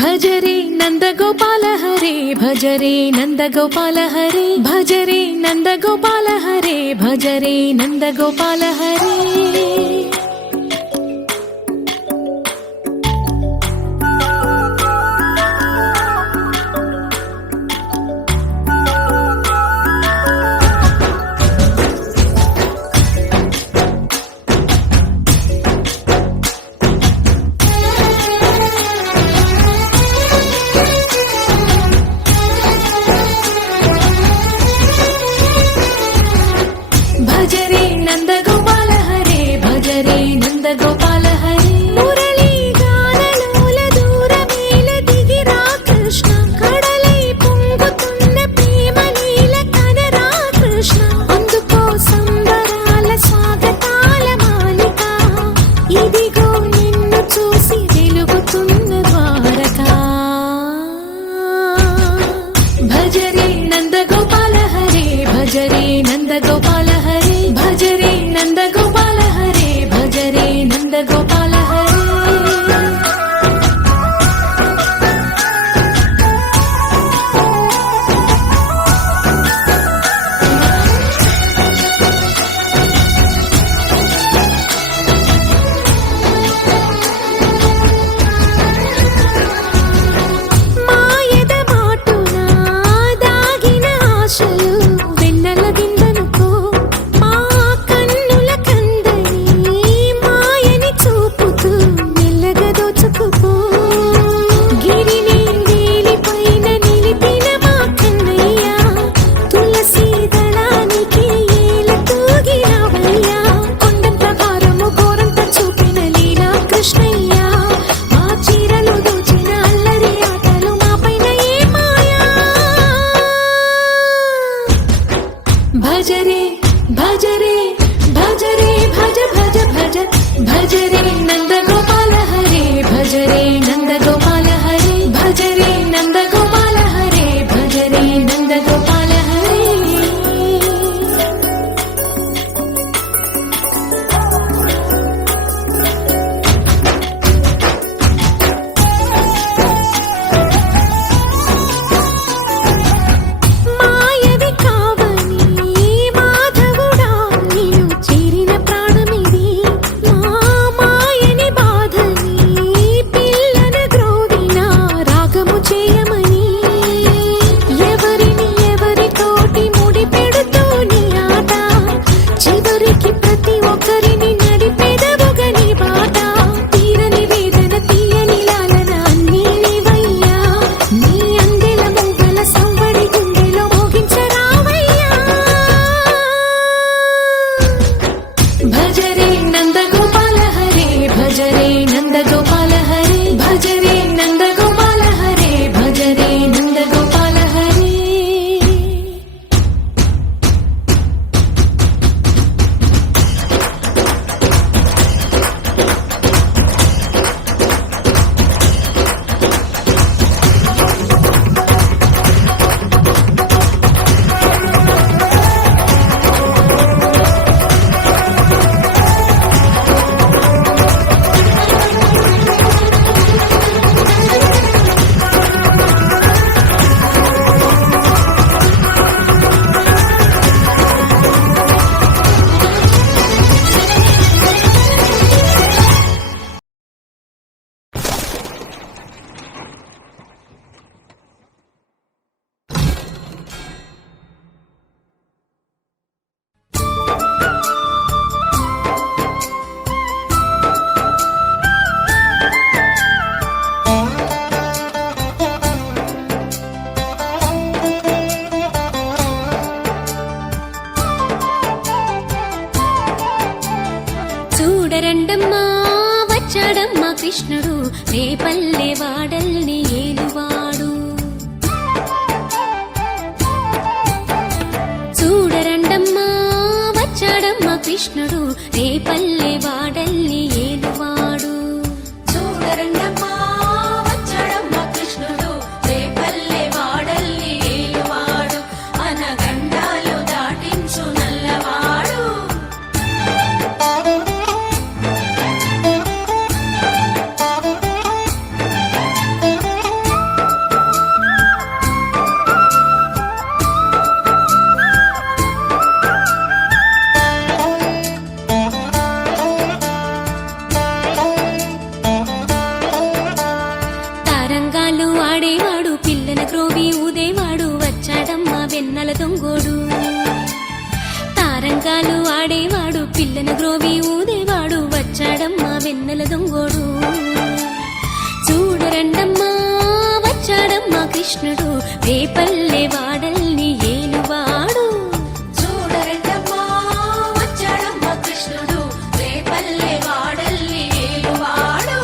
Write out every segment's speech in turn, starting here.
भज रे नंद गोपाल हरे भज रे नंद गोपाल हरे भज रे नंद गोपाल हरे भज रे नंद गोपाल हरे। भज रे नंद गोपाल हरे भज रे नंद गोपाल हरे। मुरली गानलोल दूरमेल दिगिरा कृष्ण కడలై పొంగుతున్న ప్రేమ నీల కనరా కృష్ణ। అందుకో సంబరాల స్వాగతాల మాలిక ఇదిగో నిన్ను చూసి వెలుగుతున్న ద్వారకా। భజ రే నంద గోపాల హరే భజ రే నంద గోపాల హరే భజ రే నంద గోపాల హరే భజ రే నంద గోపాల హరే। మాయద మాటున దాగిన ఆశలు వెన్నెల విందనుకో మా కన్నుల కందని మాయని చూపుతూ మెల్లగా దోచుకుపో। గిరిని వేలిపైన నిలిపిన మా కన్నయ్య తులసి దళానికి ఏల తూగినవయ్యా। కొండంత భారము గోరంత చూపిన లీలా కృష్ణయ్య మా చీరలు దోచిన అల్లరి ఆటలు మా పైన ఏ మాయా। భజ రే భజ రే భజ రే భజ భజ భజ భజ రే నంద గోపాల హరే భజ రే నంద గోపాల హరే భజ రే నంద గోపాల హరే భజ రే నంద గోపాల హరే। మాయవి కావని మాధవుడా నిన్ను చేరిన ప్రాణమిది మా మాయని బాధని పిల్లను గ్రోవిన రాగము చేయమని। ఎవరిని ఎవరితోటి ముడి పెడుతూ నీ ఆట చివరికి ప్రతి ఒక్కరిని నడిపెదవుగా నీ బాట। తీరని వేదన తీయని లాలన అన్నీ నీవయ్యా నీ అందెల మొగ్గల సంవడి గుండెలో మోగించరావయ్యా। భజ రే నంద గోపాల హరే భజ రే నంద గోపాల హరే భజ రే నంద గోపాల హరే భజ రే నంద గోపాల హరే। చూడరండమ్మా వచ్చాడమ్మా కృష్ణుడు రేపల్లె వాడల్ని ఏలువాడు। చూడరండమ్మా వచ్చాడమ్మా కృష్ణుడు రేపల్లె వాడల్ని ఏలువాడు। చూడరండమ్మా వచ్చాడమ్మా కృష్ణుడు రేపల్లె వాడల్ని ఏలువాడు అనగండాలు దాటించు నల్లవాడు। సదరంగాలు ఆడేవాడు పిల్లను గ్రోవి ఊదేవాడు వచ్చాడమ్మా వెన్నెల దొంగోడు చూడరండమ్మా వచ్చాడమ్మా కృష్ణుడు రేపల్లె వాడల్ని ఏలువాడు చూడరండమ్మా వచ్చాడమ్మా కృష్ణుడు రేపల్లె వాడల్ని ఏలువాడు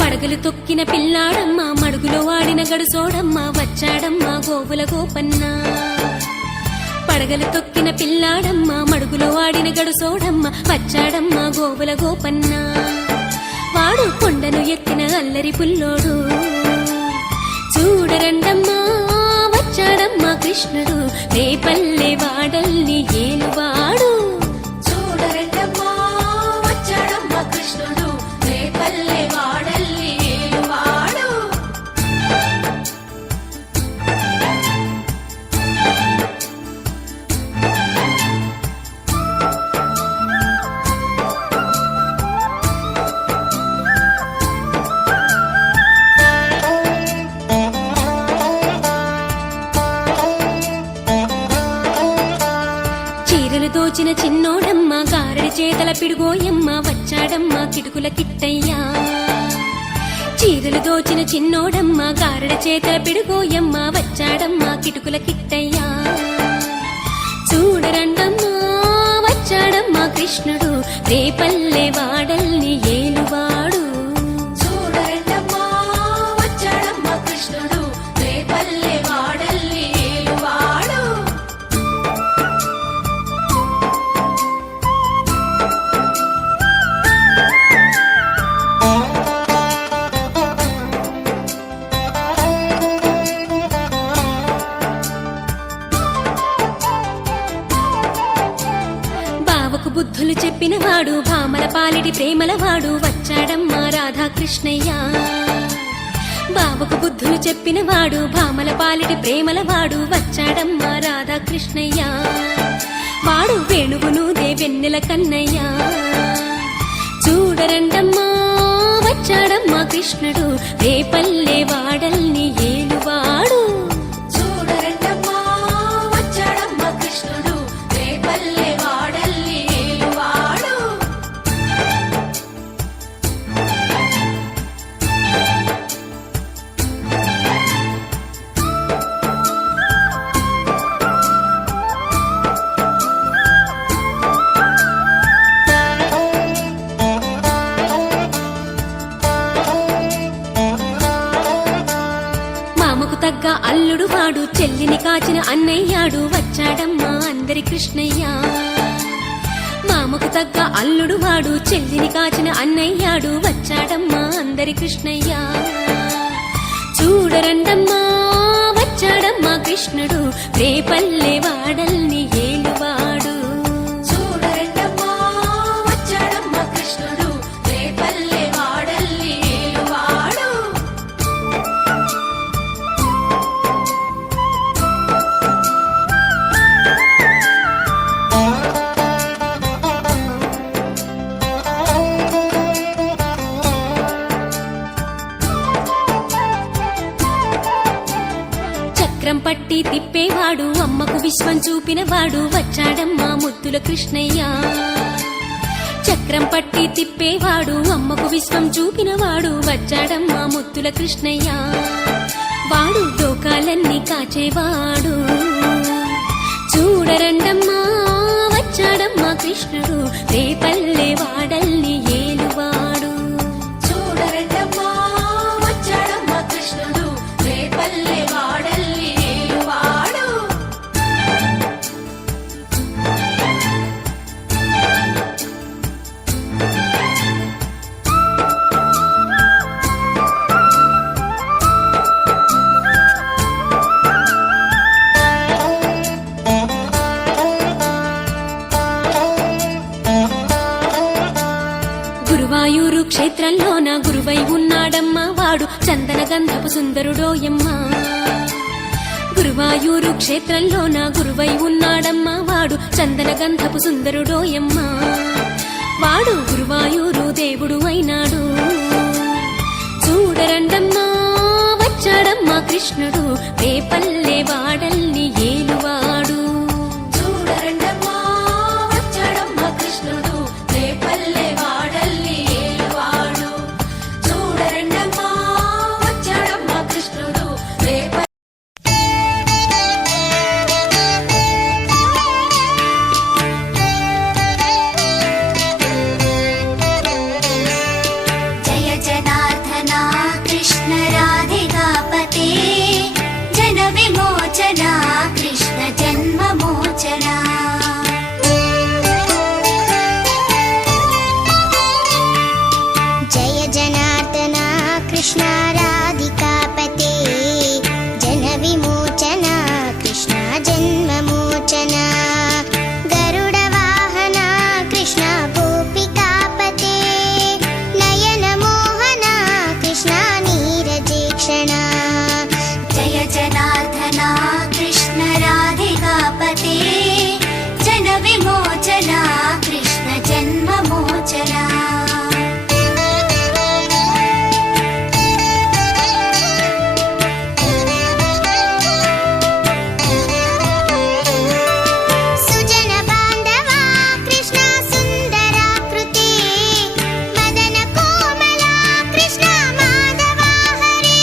పడగలు తొక్కిన పిల్లాడమ్మ మడుగులో వాడిన గడుసోడమ్మ వచ్చాడమ్మ గోవుల గోపన్న పడగలు తొక్కిన పిల్లాడమ్మ మడుగులో వాడిన గడుసోడమ్మ వచ్చాడమ్మ గోవుల గోపన్న వాడు కొండను ఎత్తిన అల్లరి పుల్లోడు చూడరండమ్మా వచ్చాడమ్మ కృష్ణుడు రేపల్లె వాడల్ని ఏలువాడు చూడరండమ్మా వచ్చాడమ్మ కృష్ణుడు రేపల్లె వాడల్ని ఏలువాడు చీరలు దోచిన చిన్నోడమ్మ గారడి చేతల పిడుగోయమ్మ వచ్చాడమ్మ కిటుకుల కిట్టయ్యా చీరలు దోచిన చిన్నోడమ్మ గారడి చేతల పిడుగోయమ్మ వచ్చాడమ్మ కిటుకుల కిట్టయ్యా చూడరండమ్మా వచ్చాడమ్మ కృష్ణుడు రేపల్లె వాడల్ని ఏలువాడు చూడరండమ్మా వచ్చాడమ్మ కృష్ణుడు రేపల్లె వాడల్ని ఏలువాడు బావకు బుద్ధులు చెప్పినవాడు భామల పాలిటి ప్రేమలవాడు వచ్చాడమ్మా రాధాకృష్ణయ్య బావకు బుద్ధులు చెప్పినవాడు భామల పాలిటి ప్రేమలవాడు వచ్చాడమ్మా రాధాకృష్ణయ్య వాడు వేణువును వెన్నెల కన్నయ్య చూడరండమ్మా వచ్చాడమ్మా కృష్ణుడు రేపల్లె వాడల్ని ఏలువాడు చూడరండమ్మా వచ్చాడమ్మా కృష్ణుడు రేపల్లె వాడల్ని ఏలువాడు మామకు తగ్గ అల్లుడు వాడు చెల్లిని కాచిన అన్నయ్యాడు వచ్చాడమ్మా అందరి కృష్ణయ్య మామకు తగ్గ అల్లుడు వాడు చెల్లిని కాచిన అన్నయ్యాడు వచ్చాడమ్మా అందరి కృష్ణయ్య చూడరండమ్మా వచ్చాడమ్మా కృష్ణుడు రేపల్లె వాడల్ని ఏలువాడు చూడరండమ్మా వచ్చాడమ్మా కృష్ణుడు రేపల్లె వాడల్ని ఏలువాడు చక్రం పట్టి తిప్పేవాడు అమ్మకు విశ్వం చూపినవాడు వచ్చాడమ్మా ముద్దుల కృష్ణయ్య చక్రం పట్టి తిప్పేవాడు అమ్మకు విశ్వం చూపినవాడు వచ్చాడమ్మా ముద్దుల కృష్ణయ్య వాడు లోకాలన్నీ కాచేవాడు చూడరండమ్మా వచ్చాడమ్మా కృష్ణుడు రేపల్లె వాడల్ని ఏలువాడు చూడరండమ్మా వచ్చాడమ్మా కృష్ణుడు రేపల్లె వాడల్ని ఏలువాడు గురువాయూరు క్షేత్రంలోన గురువై ఉన్నాడమ్మా వాడు చందన గంధపు సుందరుడోయమ్మా గురువాయూరు గురువాయూరు క్షేత్రంలో నా గురువై ఉన్నాడమ్మా వాడు చందన గంధపు సుందరుడోయమ్మా వాడు గురువాయూరు దేవుడు అయినాడు చూడరండమ్మా వచ్చాడమ్మా కృష్ణుడు రేపల్లె వాడల్ని ఏలువాడు చూడరండమ్మా వచ్చాడమ్మా కృష్ణుడు రేపల్లె వాడల్ని ఏలువాడు చూడరండమ్మా వచ్చాడమ్మా కృష్ణుడు రేపల్లె जय जनार्दना कृष्ण राधिकापते जन विमोचना कृष्ण जन्ममोचना जय जनार्दना कृष्ण राधिकापते जन विमोचना कृष्ण जन्ममोचना गरुडवाहना कृष्ण गोपिकापते नयनमोहना कृष्ण नीरजेक्षणा जय जनार्दना कृष्ण राधिकापते जन विमोचना कृष्ण जन्ममोचना सुजन बांधवा कृष्ण सुंदराकृते मदन कोमला कृष्ण माधवा हरे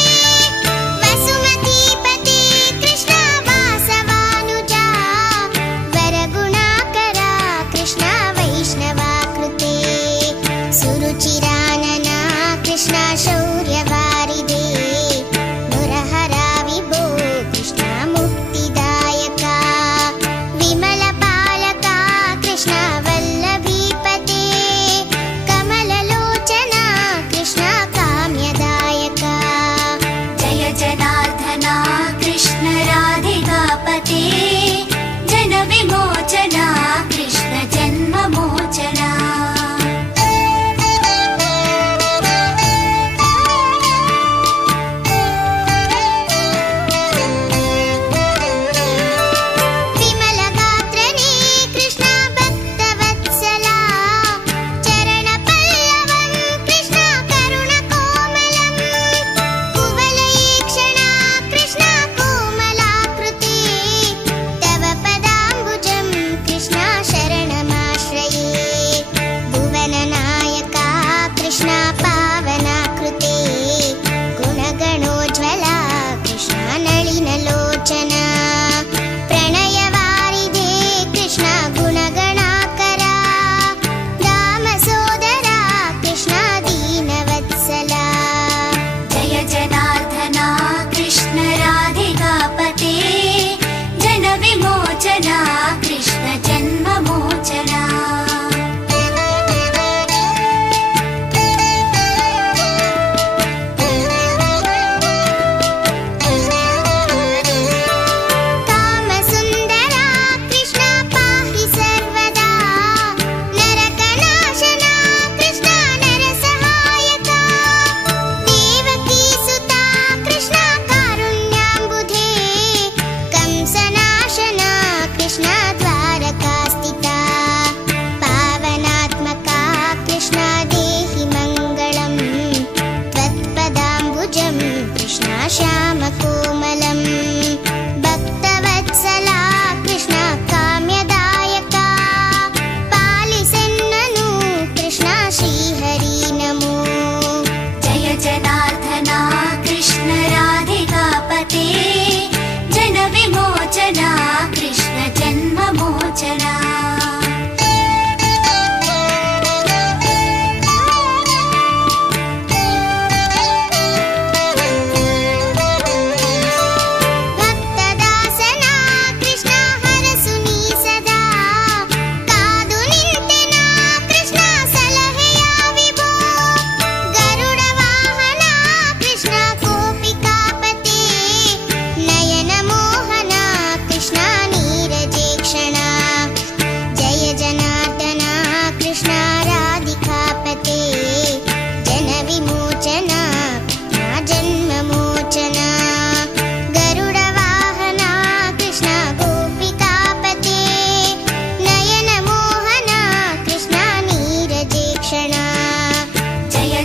वसुमतीपते कृष्ण वासवानुजा वरगुणाकरा कृष्ण वैष्णवाकृते सुरुचिरानना कृष्ण शौर्यवारिदे मुरहरा विभो कृष्ण मुक्तिदायका विमलपालका कृष्ण वल्लभीपते कमललोचना कृष्ण काम्यदायका जय जनार्दना कृष्ण राधिकापते जन विमोचना कृष्ण जन्ममोचना विमलगात्रने कृष्ण भक्तवत्सला चरणपल्लवं कृष्ण करुणकोमलं कुवलयेक्षणा कृष्ण कोमलाकृते तव पदाम्बुजं कृष्ण शरणमाश्रये भुवननायका कृष्ण पावनाकृते गुणगणोज्ज्वला कृष्ण नलिनलोचना प्रणयवारिधे कृष्ण गुणगणाकरा दामसोदरा कृष्ण दीनवत्सला जय जनार्दना कृष्ण राधिकापते जन विमोचना कृष्ण जन्ममोचना कामसुन्दरा कृष्ण पाहि सर्वदा नरकनाशना कृष्ण नरसहायका देवकीसुता कृष्ण कारुण्याम्बुधे कंसनाशना कृष्ण द्वारकास्थिता पावनात्मका कृष्ण देहि मङ्गलम् त्वत्पदाम्बुजं कृष्ण श्यामकोमलं भक्तवत्सला कृष्ण काम्यदायका पालिसेन्ननु कृष्ण श्रीहरि नमो जय जनार्दना कृष्ण राधिकापते जन विमोचना कृष्ण जन्ममोचना भक्तदासना कृष्ण हरसुनी सदा कादु निंतेना कृष्ण सलहेया विभो गरुडवाहना कृष्ण गोपिकापते नयनमोहना कृष्ण नीरजेक्षणा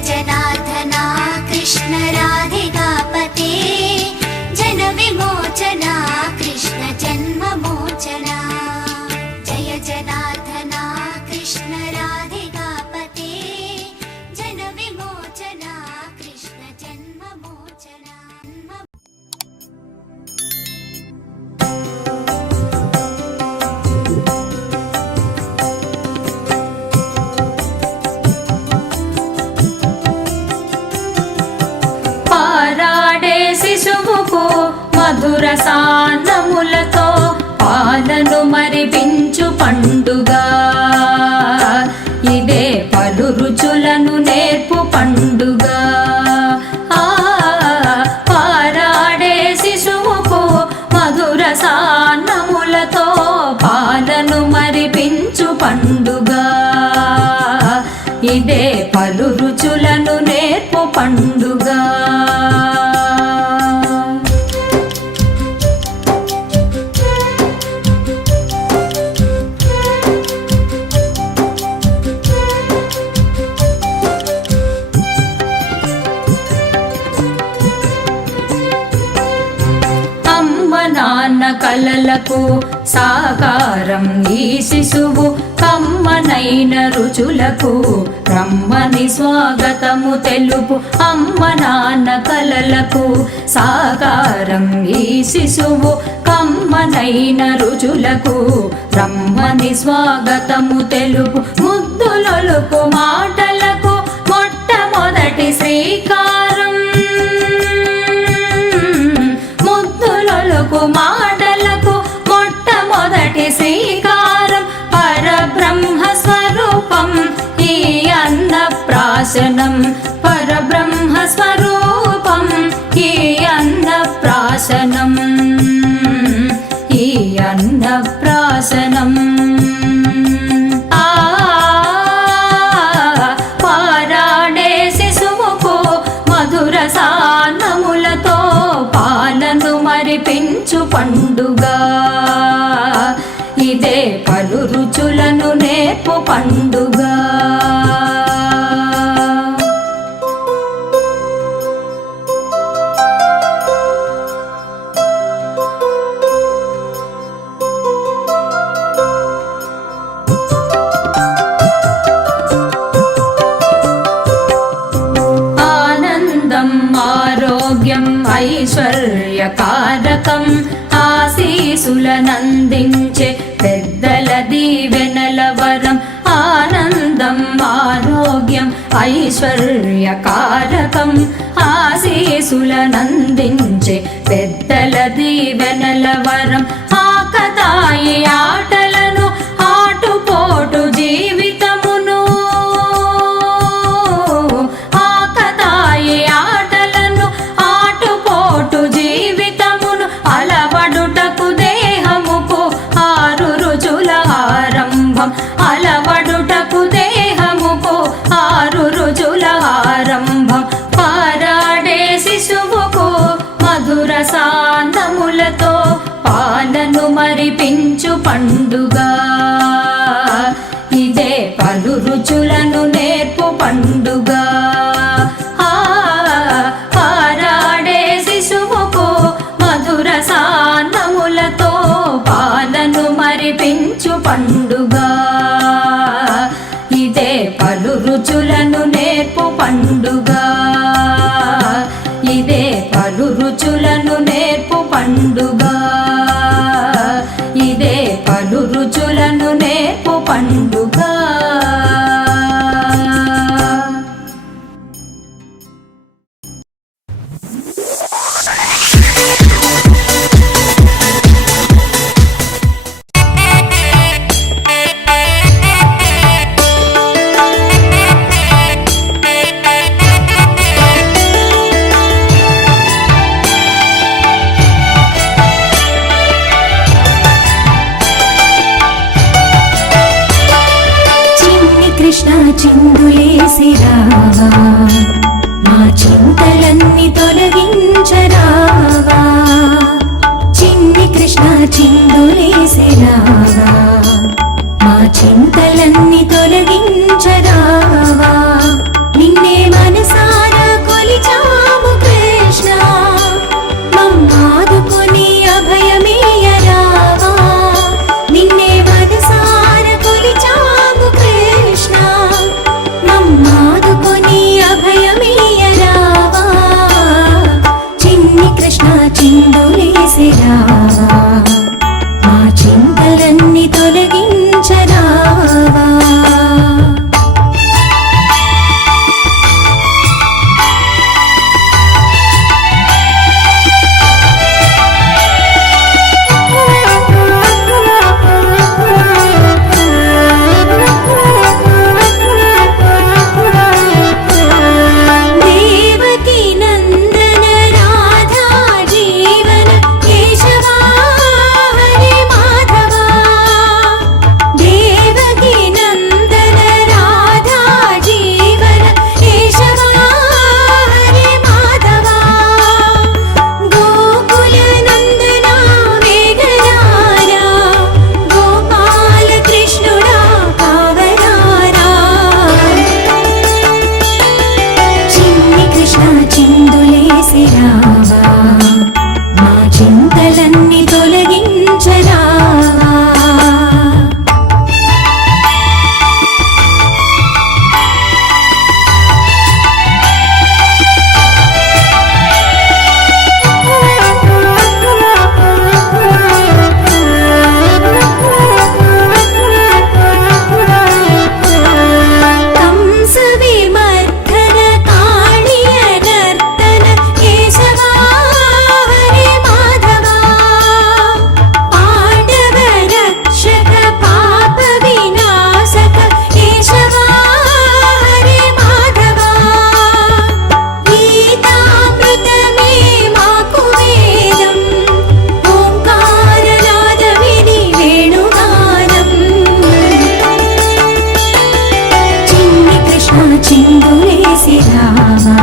जनार्दना कृष्ण राधिकापते जन विमोचना कृष्ण जन्ममोचना जय जनार्दना कृष्ण राधिकापते जन विमोचना कृष्ण जन्ममोचना పారాడే శిశువుకు మధుర సాన్నములతో పాలను మరిపించు పండుగ ఇదే పలు రుచులను నేర్పు పండుగ పారాడే శిశువుకు మధుర సాన్నములతో పాలను మరిపించు పండుగ ఇదే పలు రుచులను నేర్పు పండుగ అమ్మ నాన్న కలలకు సాకారం ఈ శిశువు కమ్మనైన రుచులకు రమ్మని స్వాగతము తెలుపు అమ్మ నాన్న కలలకు సాకారం ఈ శిశువు కమ్మనైన రుచులకు రమ్మని స్వాగతము తెలుపు ముద్దులొలుకు మాటలకు మొట్టమొదటి శ్రీకారం ముద్దులొలుకు మాటలకు మొట్టమొదటి శ్రీకారం పరబ్రహ్మ స్వరూపం ఈ అన్నప్రాశనం పరబ్రహ్మ స్వరూపం ఈ అన్నప్రాశనం ఈ అన్నప్రాశనం పారాడే శిశువుకు మధుర సాన్నములతో పాలను మరిపించు పండుగ ఇదే పలు రుచులను నేర్పు పండుగ ఆనందం ఆరోగ్యం ఐశ్వర్యకారకం ఆశీసులనందించే పెద్దల దీవెనల వరం ఆనందం ఆరోగ్యం ఐశ్వర్యకారకం ఆశీసులనందించే పెద్దల దీవెనల వరం ఆకతాయి ఆటలను ఆటుపోటు జీవితమును ఆకతాయి ఆటలను ఆటుపోటు జీవితమును అలవడుటకు దేహముకు ఆరు రుచుల ఆరంభం అలవడుటకు దేహముకు ఆరు రుచుల ఆరంభం పారాడే శిశువుకు మధుర సాందములతో పాలను మరిపించు పండుగ ఇదే పలు రుచులను నేర్పు పండుగ పారాడే శిశువుకు మధుర సాన్నములతో పాలను మరిపించు పండుగ ఇదే పలు రుచులను నేర్పు పండుగ ఇదే పలు రుచులను నేర్పు పండుగ ఇదే పలు రుచులను నేర్పు పండుగ చిందులేసి రావా మా చింతలన్నీ తొలగించరావా చిన్ని కృష్ణ చిందులేసి రావా మా చింతలన్నీ తొలగించరావా నిన్నే మనసు చిందులేసి రావా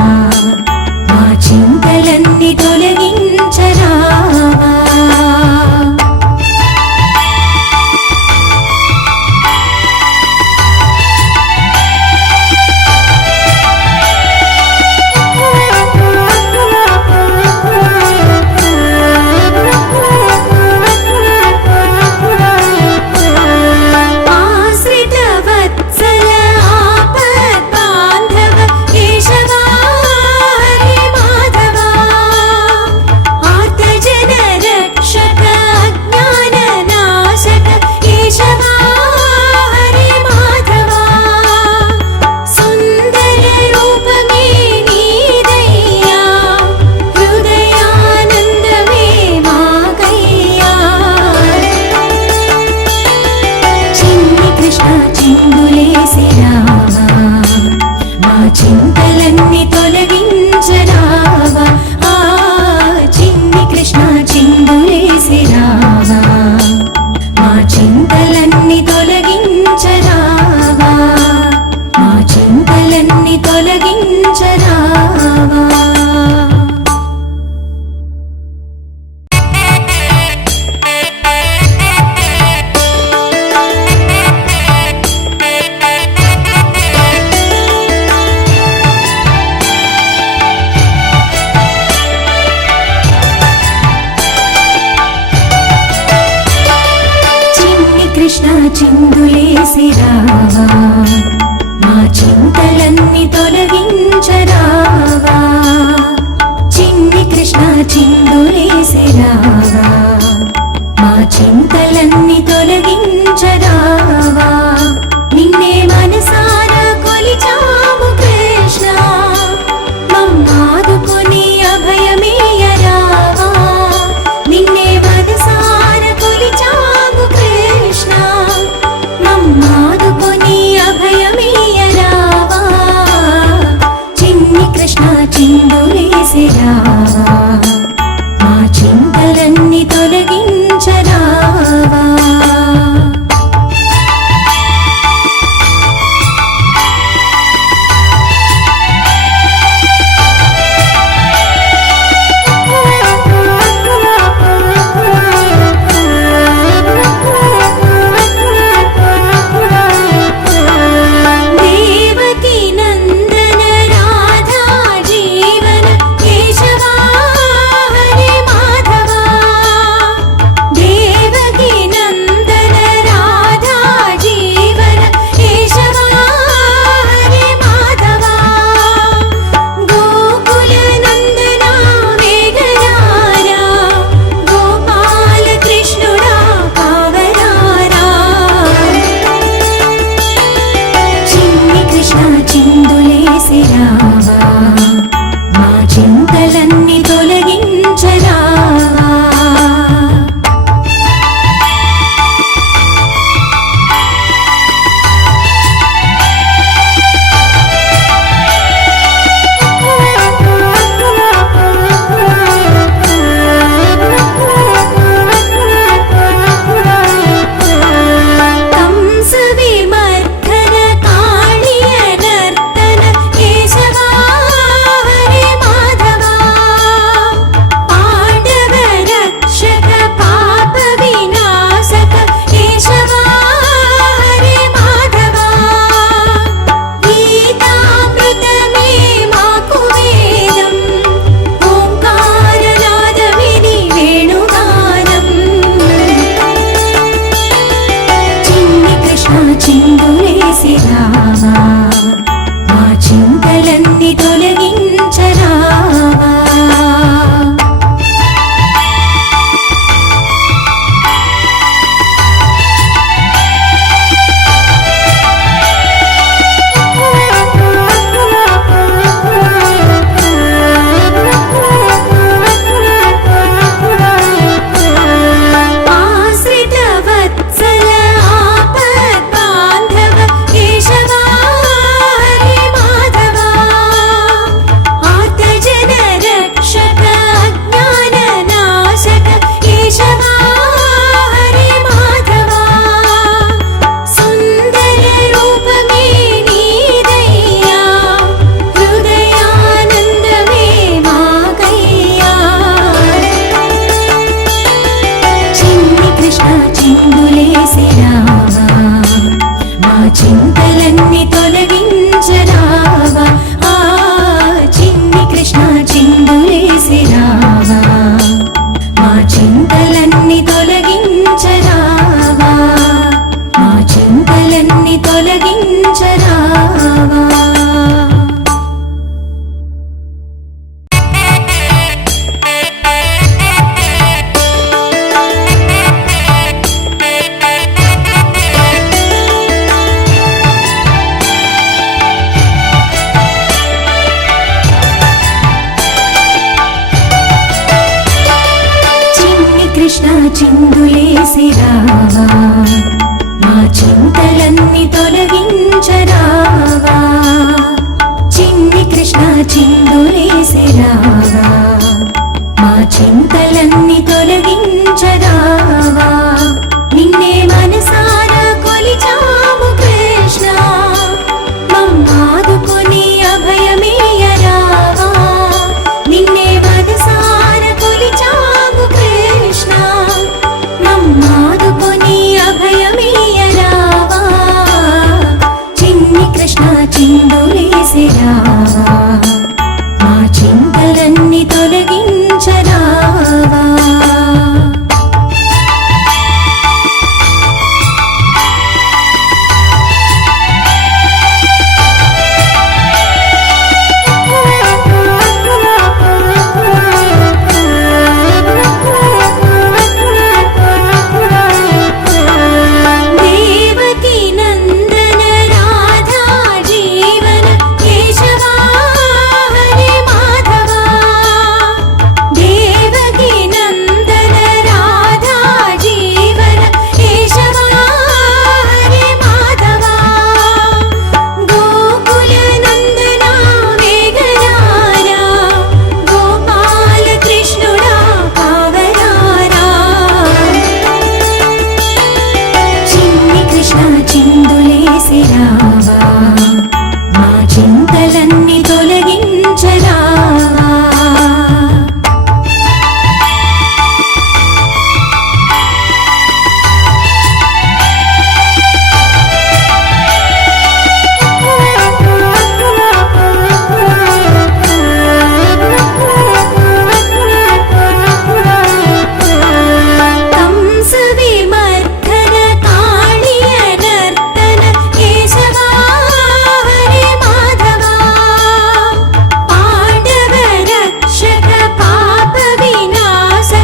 మా చింతలన్నీ తొలగించరావా చింతలన్నీ తొలగించరావా ఆ చిన్ని కృష్ణ చిందులేసి రావా మా చింతలన్నీ తొలగించరావా మా చింతలన్నీ తొలగించరావా కృష్ణ చిందులేసి రావా మా చింతలన్నీ తొలగించరావా చిన్ని కృష్ణ చిందులేసి రావా మా చింతలన్నీ తొలగించరావా నిన్నే మనసారా కొలిచాము కృష్ణ మమ్మాదుకొని అభయమేయరావా నిన్నే మనసారా కొలిచాము కృష్ణ మమ్మాదుకొని అభయమేయరావా చిన్ని కృష్ణ చిందులేసి రావా మా చింతలన్నీ తొలగించరావా చిందులేసి రావా మా చింతలన్నీ తొలగించరావా చిందులేసి రావా మా చింతలన్నీ తొలగించరావా చిందులేసి రావా మా చింతలన్నీ తొలగించరావా చిన్ని కృష్ణ చిందులేసి రావా మా చింతలన్నీ తొలగించరావా నిన్నే మనసారా కొలిచాము కృష్ణ మమ్మాదుకొని అభయమేయరావా నిన్నే మనసారా కొలిచాము కృష్ణ మమ్మాదుకొని అభయమేయరావా చిన్ని కృష్ణ చిందులేసి రావా